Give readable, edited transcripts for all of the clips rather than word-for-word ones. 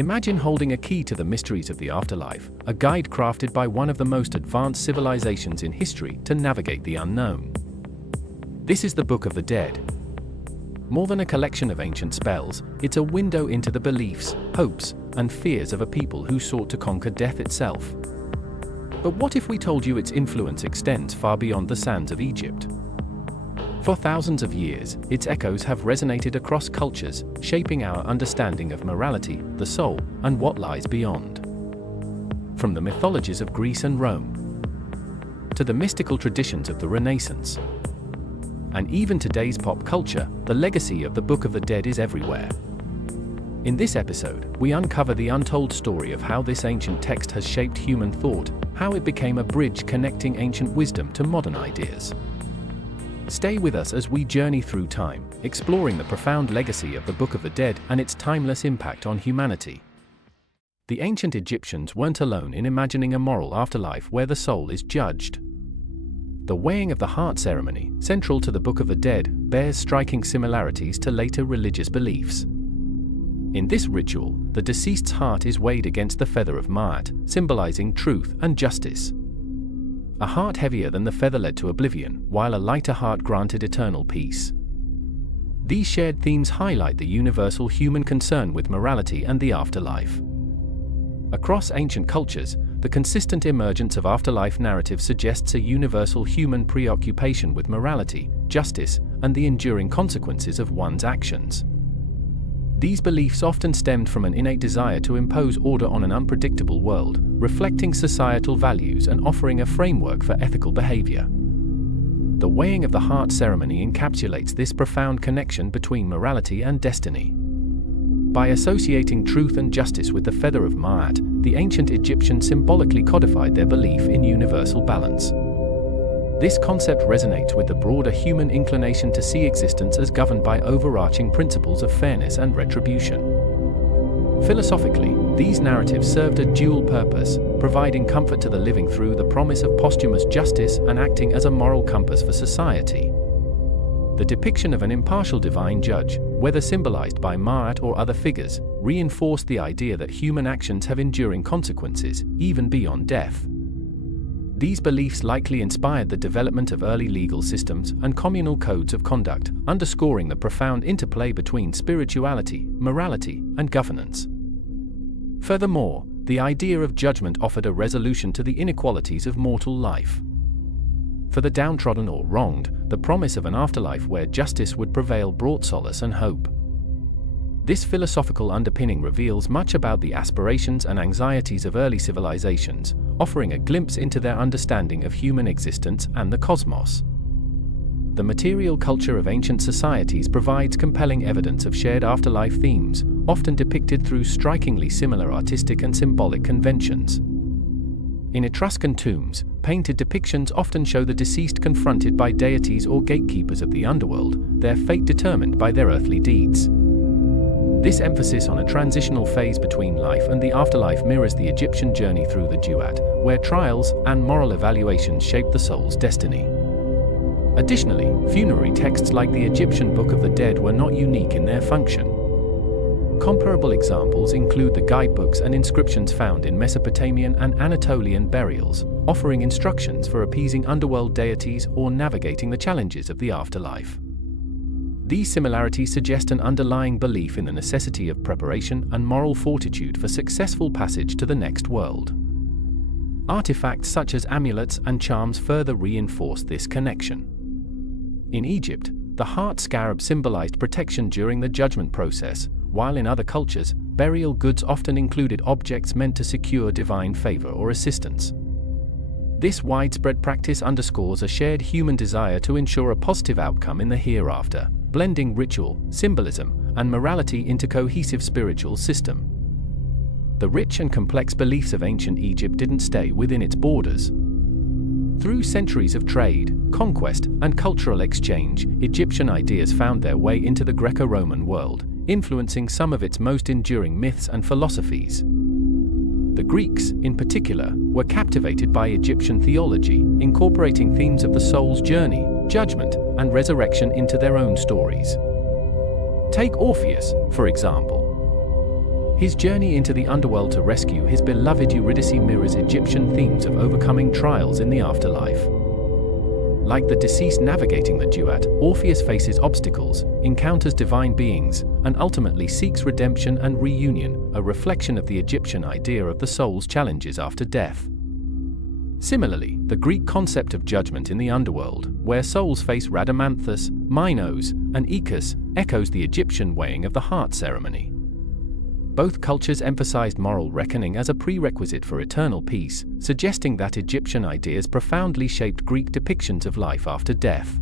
Imagine holding a key to the mysteries of the afterlife, a guide crafted by one of the most advanced civilizations in history to navigate the unknown. This is the Book of the Dead. More than a collection of ancient spells, it's a window into the beliefs, hopes, and fears of a people who sought to conquer death itself. But what if we told you its influence extends far beyond the sands of Egypt? For thousands of years, its echoes have resonated across cultures, shaping our understanding of morality, the soul, and what lies beyond. From the mythologies of Greece and Rome, to the mystical traditions of the Renaissance, and even today's pop culture, the legacy of the Book of the Dead is everywhere. In this episode, we uncover the untold story of how this ancient text has shaped human thought, how it became a bridge connecting ancient wisdom to modern ideas. Stay with us as we journey through time, exploring the profound legacy of the Book of the Dead and its timeless impact on humanity. The ancient Egyptians weren't alone in imagining a moral afterlife where the soul is judged. The weighing of the heart ceremony, central to the Book of the Dead, bears striking similarities to later religious beliefs. In this ritual, the deceased's heart is weighed against the feather of Ma'at, symbolizing truth and justice. A heart heavier than the feather led to oblivion, while a lighter heart granted eternal peace. These shared themes highlight the universal human concern with morality and the afterlife. Across ancient cultures, the consistent emergence of afterlife narratives suggests a universal human preoccupation with morality, justice, and the enduring consequences of one's actions. These beliefs often stemmed from an innate desire to impose order on an unpredictable world, reflecting societal values and offering a framework for ethical behavior. The weighing of the heart ceremony encapsulates this profound connection between morality and destiny. By associating truth and justice with the feather of Ma'at, the ancient Egyptians symbolically codified their belief in universal balance. This concept resonates with the broader human inclination to see existence as governed by overarching principles of fairness and retribution. Philosophically, these narratives served a dual purpose, providing comfort to the living through the promise of posthumous justice and acting as a moral compass for society. The depiction of an impartial divine judge, whether symbolized by Ma'at or other figures, reinforced the idea that human actions have enduring consequences, even beyond death. These beliefs likely inspired the development of early legal systems and communal codes of conduct, underscoring the profound interplay between spirituality, morality, and governance. Furthermore, the idea of judgment offered a resolution to the inequalities of mortal life. For the downtrodden or wronged, the promise of an afterlife where justice would prevail brought solace and hope. This philosophical underpinning reveals much about the aspirations and anxieties of early civilizations, offering a glimpse into their understanding of human existence and the cosmos. The material culture of ancient societies provides compelling evidence of shared afterlife themes, often depicted through strikingly similar artistic and symbolic conventions. In Etruscan tombs, painted depictions often show the deceased confronted by deities or gatekeepers of the underworld, their fate determined by their earthly deeds. This emphasis on a transitional phase between life and the afterlife mirrors the Egyptian journey through the duat, where trials and moral evaluations shape the soul's destiny. Additionally, funerary texts like the Egyptian Book of the Dead were not unique in their function. Comparable examples include the guidebooks and inscriptions found in Mesopotamian and Anatolian burials, offering instructions for appeasing underworld deities or navigating the challenges of the afterlife. These similarities suggest an underlying belief in the necessity of preparation and moral fortitude for successful passage to the next world. Artifacts such as amulets and charms further reinforce this connection. In Egypt, the heart scarab symbolized protection during the judgment process, while in other cultures, burial goods often included objects meant to secure divine favor or assistance. This widespread practice underscores a shared human desire to ensure a positive outcome in the hereafter, blending ritual, symbolism, and morality into a cohesive spiritual system. The rich and complex beliefs of ancient Egypt didn't stay within its borders. Through centuries of trade, conquest, and cultural exchange, Egyptian ideas found their way into the Greco-Roman world, influencing some of its most enduring myths and philosophies. The Greeks, in particular, were captivated by Egyptian theology, incorporating themes of the soul's journey, judgment, and resurrection into their own stories. Take Orpheus, for example. His journey into the underworld to rescue his beloved Eurydice mirrors Egyptian themes of overcoming trials in the afterlife. Like the deceased navigating the duat, Orpheus faces obstacles, encounters divine beings, and ultimately seeks redemption and reunion, a reflection of the Egyptian idea of the soul's challenges after death. Similarly, the Greek concept of judgment in the underworld, where souls face Rhadamanthus, Minos, and Icus, echoes the Egyptian weighing of the heart ceremony. Both cultures emphasized moral reckoning as a prerequisite for eternal peace, suggesting that Egyptian ideas profoundly shaped Greek depictions of life after death.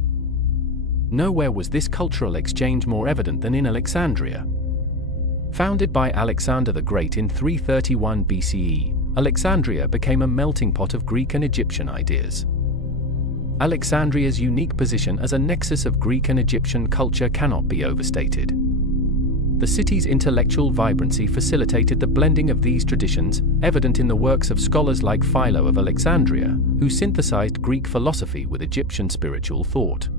Nowhere was this cultural exchange more evident than in Alexandria. Founded by Alexander the Great in 331 BCE, Alexandria became a melting pot of Greek and Egyptian ideas. Alexandria's unique position as a nexus of Greek and Egyptian culture cannot be overstated. The city's intellectual vibrancy facilitated the blending of these traditions, evident in the works of scholars like Philo of Alexandria, who synthesized Greek philosophy with Egyptian spiritual thought.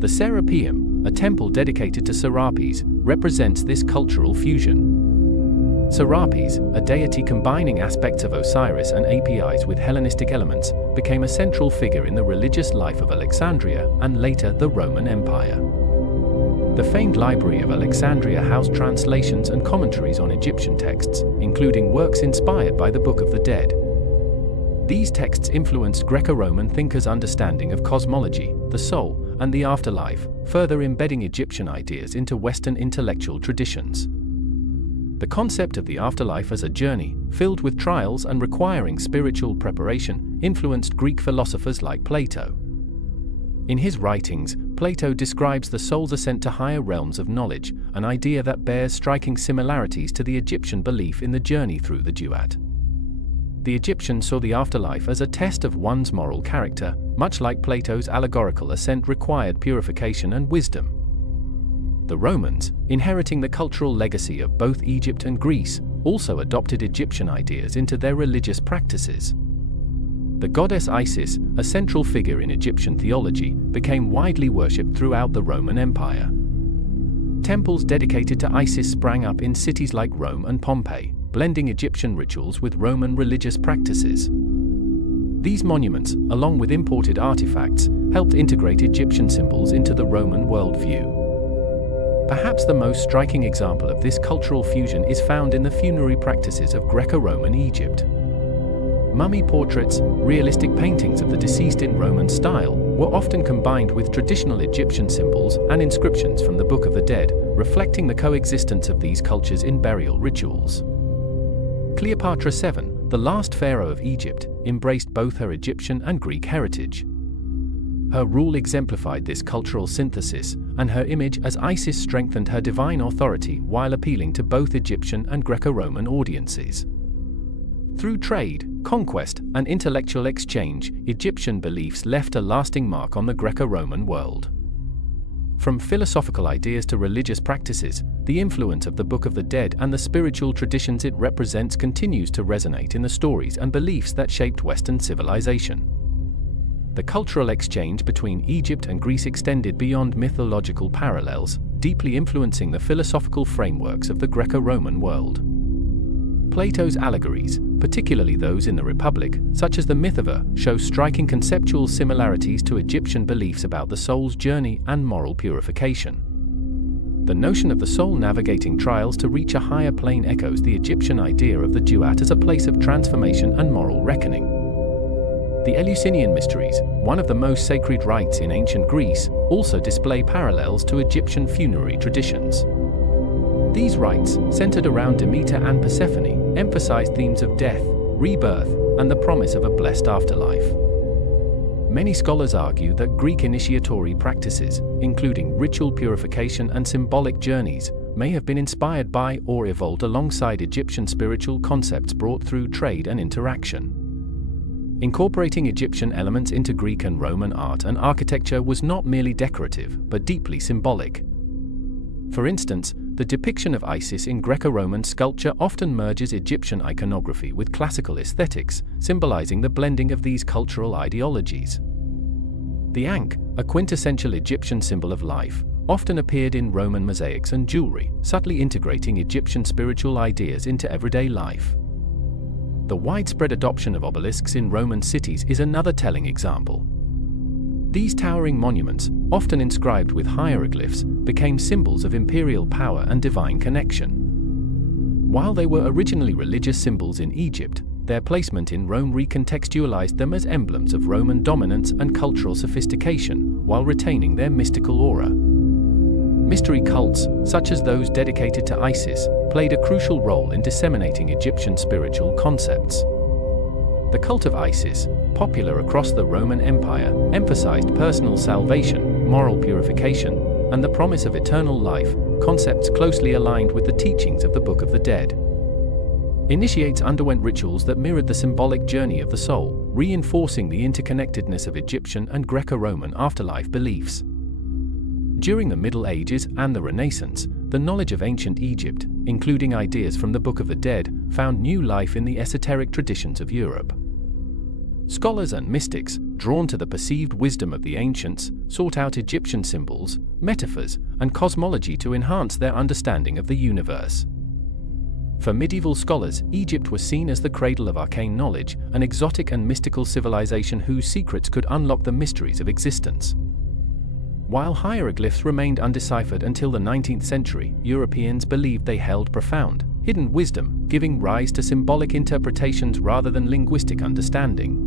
The Serapeum, a temple dedicated to Serapis, represents this cultural fusion. Serapis, a deity combining aspects of Osiris and Apis with Hellenistic elements, became a central figure in the religious life of Alexandria and later the Roman Empire. The famed Library of Alexandria housed translations and commentaries on Egyptian texts, including works inspired by the Book of the Dead. These texts influenced Greco-Roman thinkers' understanding of cosmology, the soul, and the afterlife, further embedding Egyptian ideas into Western intellectual traditions. The concept of the afterlife as a journey, filled with trials and requiring spiritual preparation, influenced Greek philosophers like Plato. In his writings, Plato describes the soul's ascent to higher realms of knowledge, an idea that bears striking similarities to the Egyptian belief in the journey through the duat. The Egyptians saw the afterlife as a test of one's moral character, much like Plato's allegorical ascent required purification and wisdom. The Romans, inheriting the cultural legacy of both Egypt and Greece, also adopted Egyptian ideas into their religious practices. The goddess Isis, a central figure in Egyptian theology, became widely worshipped throughout the Roman Empire. Temples dedicated to Isis sprang up in cities like Rome and Pompeii, blending Egyptian rituals with Roman religious practices. These monuments, along with imported artifacts, helped integrate Egyptian symbols into the Roman worldview. Perhaps the most striking example of this cultural fusion is found in the funerary practices of Greco-Roman Egypt. Mummy portraits, realistic paintings of the deceased in Roman style, were often combined with traditional Egyptian symbols and inscriptions from the Book of the Dead, reflecting the coexistence of these cultures in burial rituals. Cleopatra VII, the last pharaoh of Egypt, embraced both her Egyptian and Greek heritage. Her rule exemplified this cultural synthesis, and her image as Isis strengthened her divine authority while appealing to both Egyptian and Greco-Roman audiences. Through trade, conquest, and intellectual exchange, Egyptian beliefs left a lasting mark on the Greco-Roman world. From philosophical ideas to religious practices, the influence of the Book of the Dead and the spiritual traditions it represents continues to resonate in the stories and beliefs that shaped Western civilization. The cultural exchange between Egypt and Greece extended beyond mythological parallels, deeply influencing the philosophical frameworks of the Greco-Roman world. Plato's allegories, particularly those in the Republic, such as the Mythothe, show striking conceptual similarities to Egyptian beliefs about the soul's journey and moral purification. The notion of the soul navigating trials to reach a higher plane echoes the Egyptian idea of the duat as a place of transformation and moral reckoning. The Eleusinian Mysteries, one of the most sacred rites in ancient Greece, also display parallels to Egyptian funerary traditions. These rites, centered around Demeter and Persephone, emphasize themes of death, rebirth, and the promise of a blessed afterlife. Many scholars argue that Greek initiatory practices, including ritual purification and symbolic journeys, may have been inspired by or evolved alongside Egyptian spiritual concepts brought through trade and interaction. Incorporating Egyptian elements into Greek and Roman art and architecture was not merely decorative, but deeply symbolic. For instance, the depiction of Isis in Greco-Roman sculpture often merges Egyptian iconography with classical aesthetics, symbolizing the blending of these cultural ideologies. The Ankh, a quintessential Egyptian symbol of life, often appeared in Roman mosaics and jewelry, subtly integrating Egyptian spiritual ideas into everyday life. The widespread adoption of obelisks in Roman cities is another telling example. These towering monuments, often inscribed with hieroglyphs, became symbols of imperial power and divine connection. While they were originally religious symbols in Egypt, their placement in Rome recontextualized them as emblems of Roman dominance and cultural sophistication, while retaining their mystical aura. Mystery cults, such as those dedicated to Isis, played a crucial role in disseminating Egyptian spiritual concepts. The cult of Isis, popular across the Roman Empire, emphasized personal salvation, moral purification, and the promise of eternal life, concepts closely aligned with the teachings of the Book of the Dead. Initiates underwent rituals that mirrored the symbolic journey of the soul, reinforcing the interconnectedness of Egyptian and Greco-Roman afterlife beliefs. During the Middle Ages and the Renaissance, the knowledge of ancient Egypt, including ideas from the Book of the Dead, found new life in the esoteric traditions of Europe. Scholars and mystics, drawn to the perceived wisdom of the ancients, sought out Egyptian symbols, metaphors, and cosmology to enhance their understanding of the universe. For medieval scholars, Egypt was seen as the cradle of arcane knowledge, an exotic and mystical civilization whose secrets could unlock the mysteries of existence. While hieroglyphs remained undeciphered until the 19th century, Europeans believed they held profound, hidden wisdom, giving rise to symbolic interpretations rather than linguistic understanding.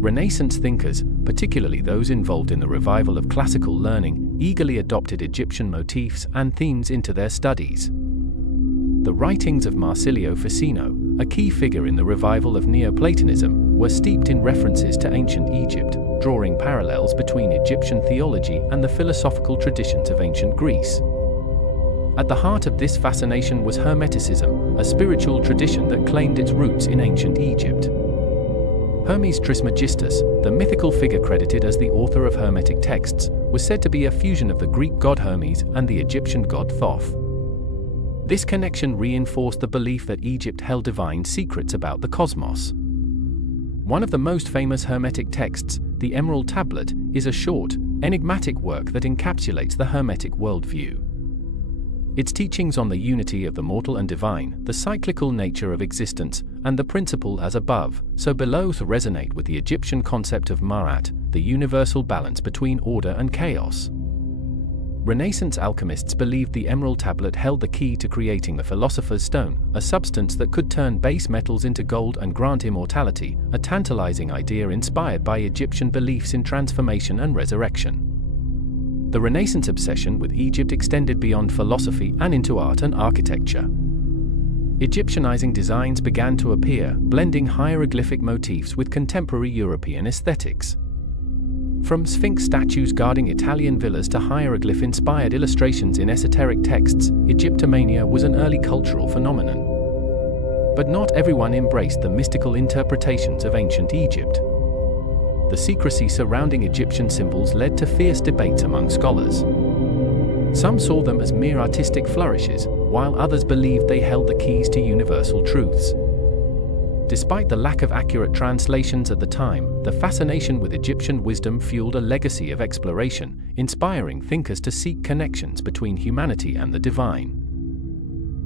Renaissance thinkers, particularly those involved in the revival of classical learning, eagerly adopted Egyptian motifs and themes into their studies. The writings of Marsilio Ficino, a key figure in the revival of Neoplatonism, were steeped in references to ancient Egypt, drawing parallels between Egyptian theology and the philosophical traditions of ancient Greece. At the heart of this fascination was Hermeticism, a spiritual tradition that claimed its roots in ancient Egypt. Hermes Trismegistus, the mythical figure credited as the author of Hermetic texts, was said to be a fusion of the Greek god Hermes and the Egyptian god Thoth. This connection reinforced the belief that Egypt held divine secrets about the cosmos. One of the most famous Hermetic texts, the Emerald Tablet, is a short, enigmatic work that encapsulates the Hermetic worldview. Its teachings on the unity of the mortal and divine, the cyclical nature of existence, and the principle as above, so below resonate with the Egyptian concept of Ma'at, the universal balance between order and chaos. Renaissance alchemists believed the Emerald Tablet held the key to creating the Philosopher's Stone, a substance that could turn base metals into gold and grant immortality, a tantalizing idea inspired by Egyptian beliefs in transformation and resurrection. The Renaissance obsession with Egypt extended beyond philosophy and into art and architecture. Egyptianizing designs began to appear, blending hieroglyphic motifs with contemporary European aesthetics. From Sphinx statues guarding Italian villas to hieroglyph-inspired illustrations in esoteric texts, Egyptomania was an early cultural phenomenon. But not everyone embraced the mystical interpretations of ancient Egypt. The secrecy surrounding Egyptian symbols led to fierce debates among scholars. Some saw them as mere artistic flourishes, while others believed they held the keys to universal truths. Despite the lack of accurate translations at the time, the fascination with Egyptian wisdom fueled a legacy of exploration, inspiring thinkers to seek connections between humanity and the divine.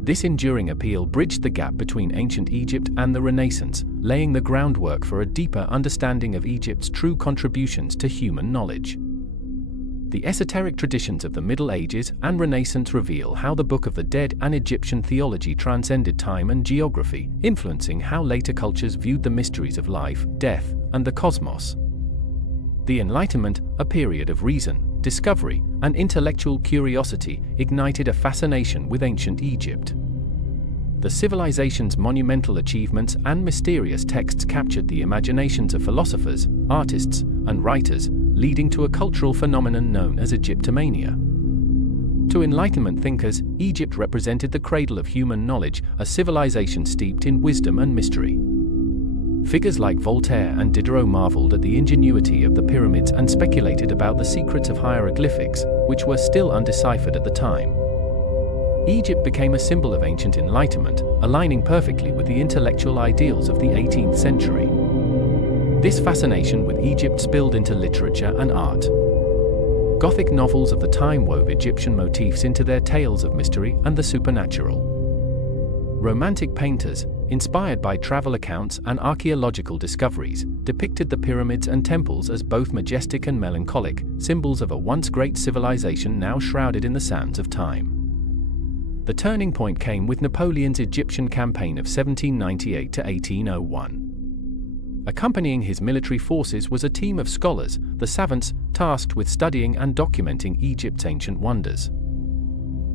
This enduring appeal bridged the gap between ancient Egypt and the Renaissance, laying the groundwork for a deeper understanding of Egypt's true contributions to human knowledge. The esoteric traditions of the Middle Ages and Renaissance reveal how the Book of the Dead and Egyptian theology transcended time and geography, influencing how later cultures viewed the mysteries of life, death, and the cosmos. The Enlightenment, a period of reason, discovery, and intellectual curiosity, ignited a fascination with ancient Egypt. The civilization's monumental achievements and mysterious texts captured the imaginations of philosophers, artists, and writers, leading to a cultural phenomenon known as Egyptomania. To Enlightenment thinkers, Egypt represented the cradle of human knowledge, a civilization steeped in wisdom and mystery. Figures like Voltaire and Diderot marveled at the ingenuity of the pyramids and speculated about the secrets of hieroglyphics, which were still undeciphered at the time. Egypt became a symbol of ancient enlightenment, aligning perfectly with the intellectual ideals of the 18th century. This fascination with Egypt spilled into literature and art. Gothic novels of the time wove Egyptian motifs into their tales of mystery and the supernatural. Romantic painters, inspired by travel accounts and archaeological discoveries, depicted the pyramids and temples as both majestic and melancholic, symbols of a once great civilization now shrouded in the sands of time. The turning point came with Napoleon's Egyptian campaign of 1798 to 1801. Accompanying his military forces was a team of scholars, the savants, tasked with studying and documenting Egypt's ancient wonders.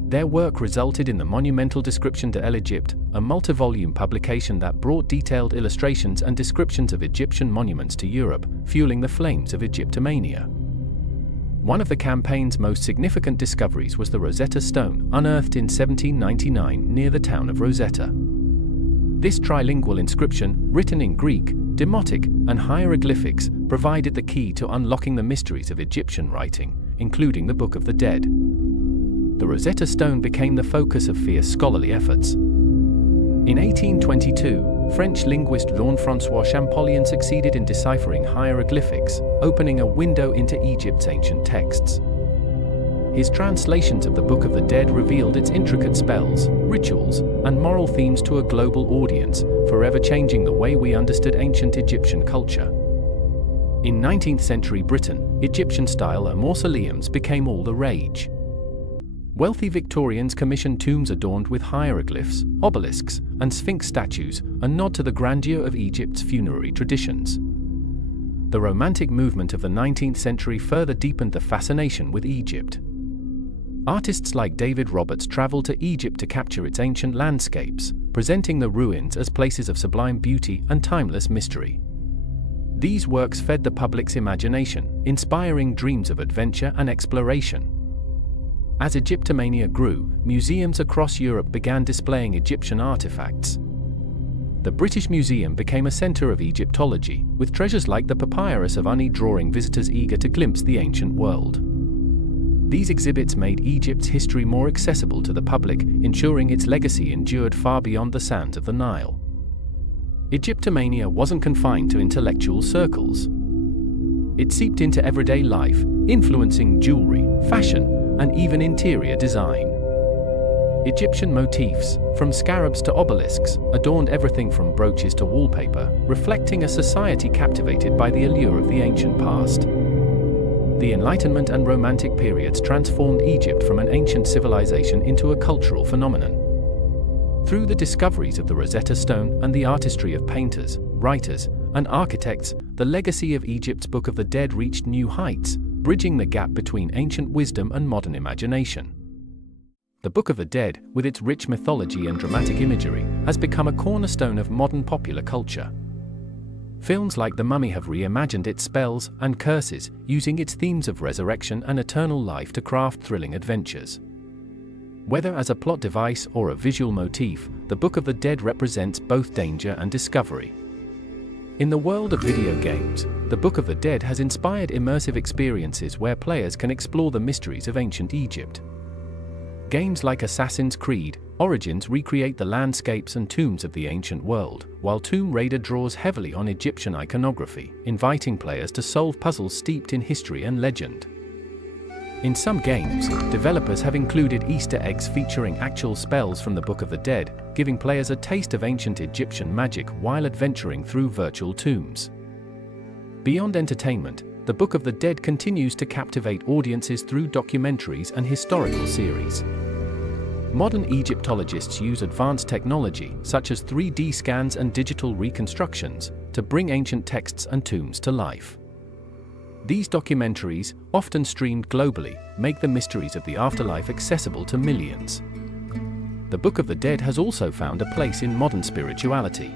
Their work resulted in the monumental Description de l'Egypte, a multi-volume publication that brought detailed illustrations and descriptions of Egyptian monuments to Europe, fueling the flames of Egyptomania. One of the campaign's most significant discoveries was the Rosetta Stone, unearthed in 1799 near the town of Rosetta. This trilingual inscription, written in Greek, Demotic, and hieroglyphics, provided the key to unlocking the mysteries of Egyptian writing, including the Book of the Dead. The Rosetta Stone became the focus of fierce scholarly efforts. In 1822, French linguist Jean-François Champollion succeeded in deciphering hieroglyphics, opening a window into Egypt's ancient texts. His translations of the Book of the Dead revealed its intricate spells, rituals, and moral themes to a global audience, forever changing the way we understood ancient Egyptian culture. In 19th century Britain, Egyptian-style mausoleums became all the rage. Wealthy Victorians commissioned tombs adorned with hieroglyphs, obelisks, and sphinx statues, a nod to the grandeur of Egypt's funerary traditions. The Romantic movement of the 19th century further deepened the fascination with Egypt. Artists like David Roberts traveled to Egypt to capture its ancient landscapes, presenting the ruins as places of sublime beauty and timeless mystery. These works fed the public's imagination, inspiring dreams of adventure and exploration. As Egyptomania grew, museums across Europe began displaying Egyptian artifacts. The British Museum became a center of Egyptology, with treasures like the Papyrus of Ani drawing visitors eager to glimpse the ancient world. These exhibits made Egypt's history more accessible to the public, ensuring its legacy endured far beyond the sands of the Nile. Egyptomania wasn't confined to intellectual circles. It seeped into everyday life, influencing jewelry, fashion, and even interior design. Egyptian motifs, from scarabs to obelisks, adorned everything from brooches to wallpaper, reflecting a society captivated by the allure of the ancient past. The Enlightenment and Romantic periods transformed Egypt from an ancient civilization into a cultural phenomenon. Through the discoveries of the Rosetta Stone and the artistry of painters, writers, and architects, the legacy of Egypt's Book of the Dead reached new heights, bridging the gap between ancient wisdom and modern imagination. The Book of the Dead, with its rich mythology and dramatic imagery, has become a cornerstone of modern popular culture. Films like The Mummy have reimagined its spells and curses, using its themes of resurrection and eternal life to craft thrilling adventures. Whether as a plot device or a visual motif, the Book of the Dead represents both danger and discovery. In the world of video games, the Book of the Dead has inspired immersive experiences where players can explore the mysteries of ancient Egypt. Games like Assassin's Creed Origins recreate the landscapes and tombs of the ancient world, while Tomb Raider draws heavily on Egyptian iconography, inviting players to solve puzzles steeped in history and legend. In some games, developers have included Easter eggs featuring actual spells from the Book of the Dead, giving players a taste of ancient Egyptian magic while adventuring through virtual tombs. Beyond entertainment, the Book of the Dead continues to captivate audiences through documentaries and historical series. Modern Egyptologists use advanced technology, such as 3D scans and digital reconstructions, to bring ancient texts and tombs to life. These documentaries, often streamed globally, make the mysteries of the afterlife accessible to millions. The Book of the Dead has also found a place in modern spirituality.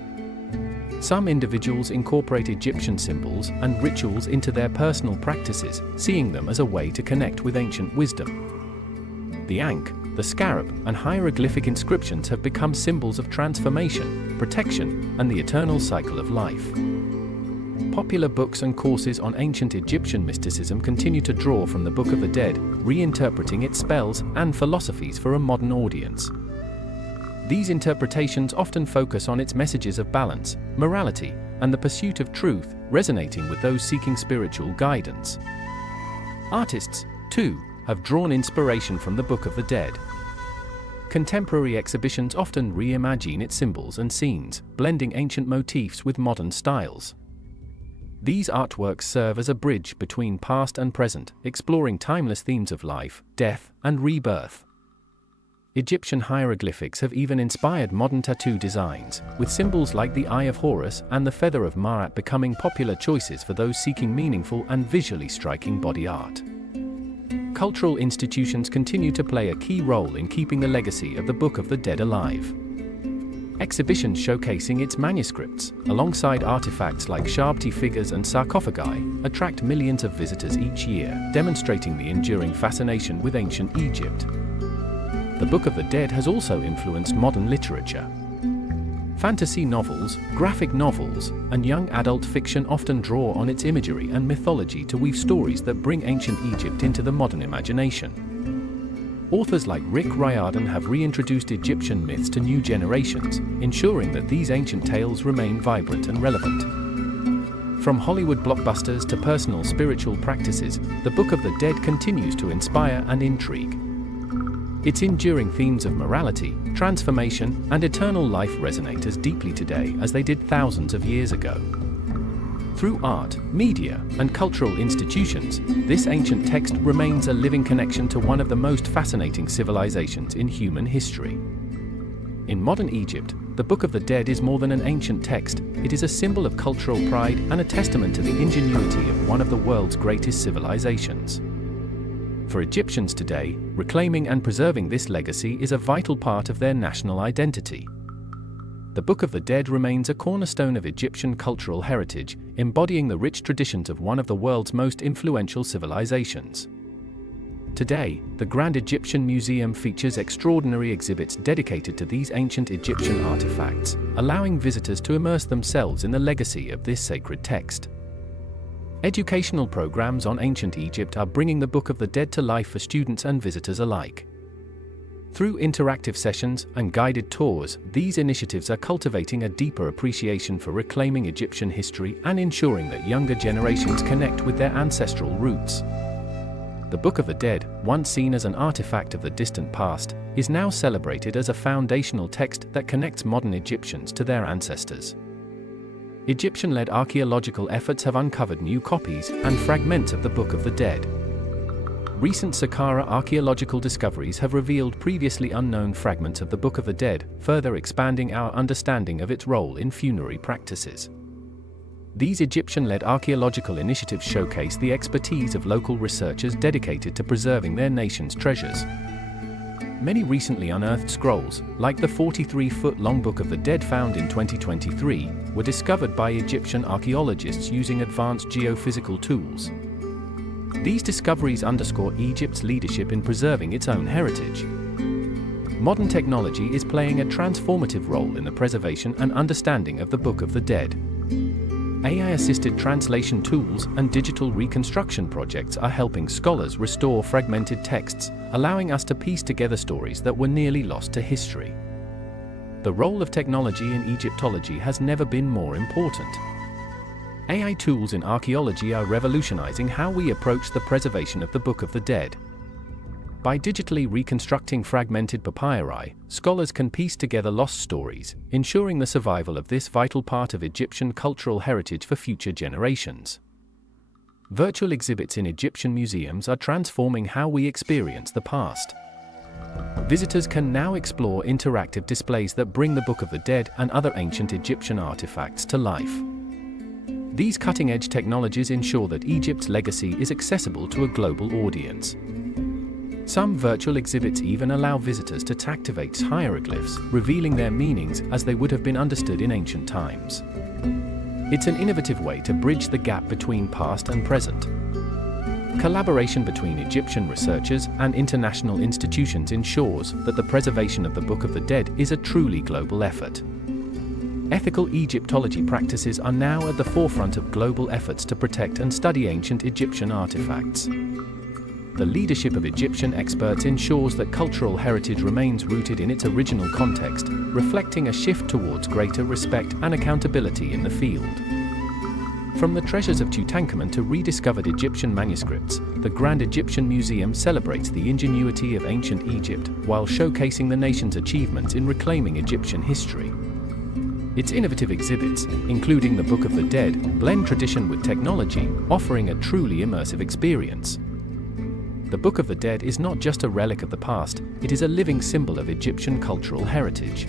Some individuals incorporate Egyptian symbols and rituals into their personal practices, seeing them as a way to connect with ancient wisdom. The Ankh, the scarab, and hieroglyphic inscriptions have become symbols of transformation, protection, and the eternal cycle of life. Popular books and courses on ancient Egyptian mysticism continue to draw from the Book of the Dead, reinterpreting its spells and philosophies for a modern audience. These interpretations often focus on its messages of balance, morality, and the pursuit of truth, resonating with those seeking spiritual guidance. Artists, 2. Have drawn inspiration from the Book of the Dead. Contemporary exhibitions often reimagine its symbols and scenes, blending ancient motifs with modern styles. These artworks serve as a bridge between past and present, exploring timeless themes of life, death, and rebirth. Egyptian hieroglyphics have even inspired modern tattoo designs, with symbols like the Eye of Horus and the Feather of Ma'at becoming popular choices for those seeking meaningful and visually striking body art. Cultural institutions continue to play a key role in keeping the legacy of the Book of the Dead alive. Exhibitions showcasing its manuscripts, alongside artifacts like Shabti figures and sarcophagi, attract millions of visitors each year, demonstrating the enduring fascination with ancient Egypt. The Book of the Dead has also influenced modern literature. Fantasy novels, graphic novels, and young adult fiction often draw on its imagery and mythology to weave stories that bring ancient Egypt into the modern imagination. Authors like Rick Riordan have reintroduced Egyptian myths to new generations, ensuring that these ancient tales remain vibrant and relevant. From Hollywood blockbusters to personal spiritual practices, the Book of the Dead continues to inspire and intrigue. Its enduring themes of morality, transformation, and eternal life resonate as deeply today as they did thousands of years ago. Through art, media, and cultural institutions, this ancient text remains a living connection to one of the most fascinating civilizations in human history. In modern Egypt, the Book of the Dead is more than an ancient text. It is a symbol of cultural pride and a testament to the ingenuity of one of the world's greatest civilizations. For Egyptians today, reclaiming and preserving this legacy is a vital part of their national identity. The Book of the Dead remains a cornerstone of Egyptian cultural heritage, embodying the rich traditions of one of the world's most influential civilizations. Today, the Grand Egyptian Museum features extraordinary exhibits dedicated to these ancient Egyptian artifacts, allowing visitors to immerse themselves in the legacy of this sacred text. Educational programs on ancient Egypt are bringing the Book of the Dead to life for students and visitors alike. Through interactive sessions and guided tours, these initiatives are cultivating a deeper appreciation for reclaiming Egyptian history and ensuring that younger generations connect with their ancestral roots. The Book of the Dead, once seen as an artifact of the distant past, is now celebrated as a foundational text that connects modern Egyptians to their ancestors. Egyptian-led archaeological efforts have uncovered new copies and fragments of the Book of the Dead. Recent Saqqara archaeological discoveries have revealed previously unknown fragments of the Book of the Dead, further expanding our understanding of its role in funerary practices. These Egyptian-led archaeological initiatives showcase the expertise of local researchers dedicated to preserving their nation's treasures. Many recently unearthed scrolls, like the 43-foot-long Book of the Dead found in 2023, were discovered by Egyptian archaeologists using advanced geophysical tools. These discoveries underscore Egypt's leadership in preserving its own heritage. Modern technology is playing a transformative role in the preservation and understanding of the Book of the Dead. AI-assisted translation tools and digital reconstruction projects are helping scholars restore fragmented texts, allowing us to piece together stories that were nearly lost to history. The role of technology in Egyptology has never been more important. AI tools in archaeology are revolutionizing how we approach the preservation of the Book of the Dead. By digitally reconstructing fragmented papyri, scholars can piece together lost stories, ensuring the survival of this vital part of Egyptian cultural heritage for future generations. Virtual exhibits in Egyptian museums are transforming how we experience the past. Visitors can now explore interactive displays that bring the Book of the Dead and other ancient Egyptian artifacts to life. These cutting-edge technologies ensure that Egypt's legacy is accessible to a global audience. Some virtual exhibits even allow visitors to activate hieroglyphs, revealing their meanings as they would have been understood in ancient times. It's an innovative way to bridge the gap between past and present. Collaboration between Egyptian researchers and international institutions ensures that the preservation of the Book of the Dead is a truly global effort. Ethical Egyptology practices are now at the forefront of global efforts to protect and study ancient Egyptian artifacts. The leadership of Egyptian experts ensures that cultural heritage remains rooted in its original context, reflecting a shift towards greater respect and accountability in the field. From the treasures of Tutankhamun to rediscovered Egyptian manuscripts, the Grand Egyptian Museum celebrates the ingenuity of ancient Egypt while showcasing the nation's achievements in reclaiming Egyptian history. Its innovative exhibits, including the Book of the Dead, blend tradition with technology, offering a truly immersive experience. The Book of the Dead is not just a relic of the past, it is a living symbol of Egyptian cultural heritage.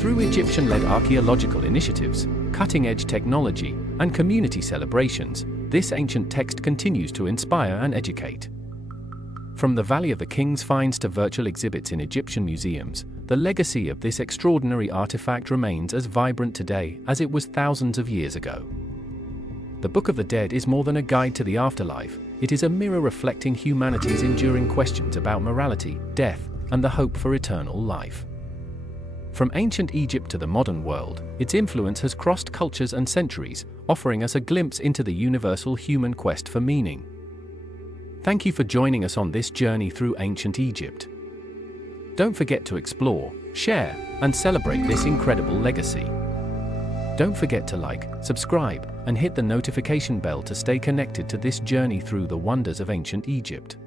Through Egyptian-led archaeological initiatives, cutting-edge technology, and community celebrations, this ancient text continues to inspire and educate. From the Valley of the King's finds to virtual exhibits in Egyptian museums, the legacy of this extraordinary artifact remains as vibrant today as it was thousands of years ago. The Book of the Dead is more than a guide to the afterlife, it is a mirror reflecting humanity's enduring questions about morality, death, and the hope for eternal life. From ancient Egypt to the modern world, its influence has crossed cultures and centuries, offering us a glimpse into the universal human quest for meaning. Thank you for joining us on this journey through ancient Egypt. Don't forget to explore, share, and celebrate this incredible legacy. Don't forget to like, subscribe, and hit the notification bell to stay connected to this journey through the wonders of ancient Egypt.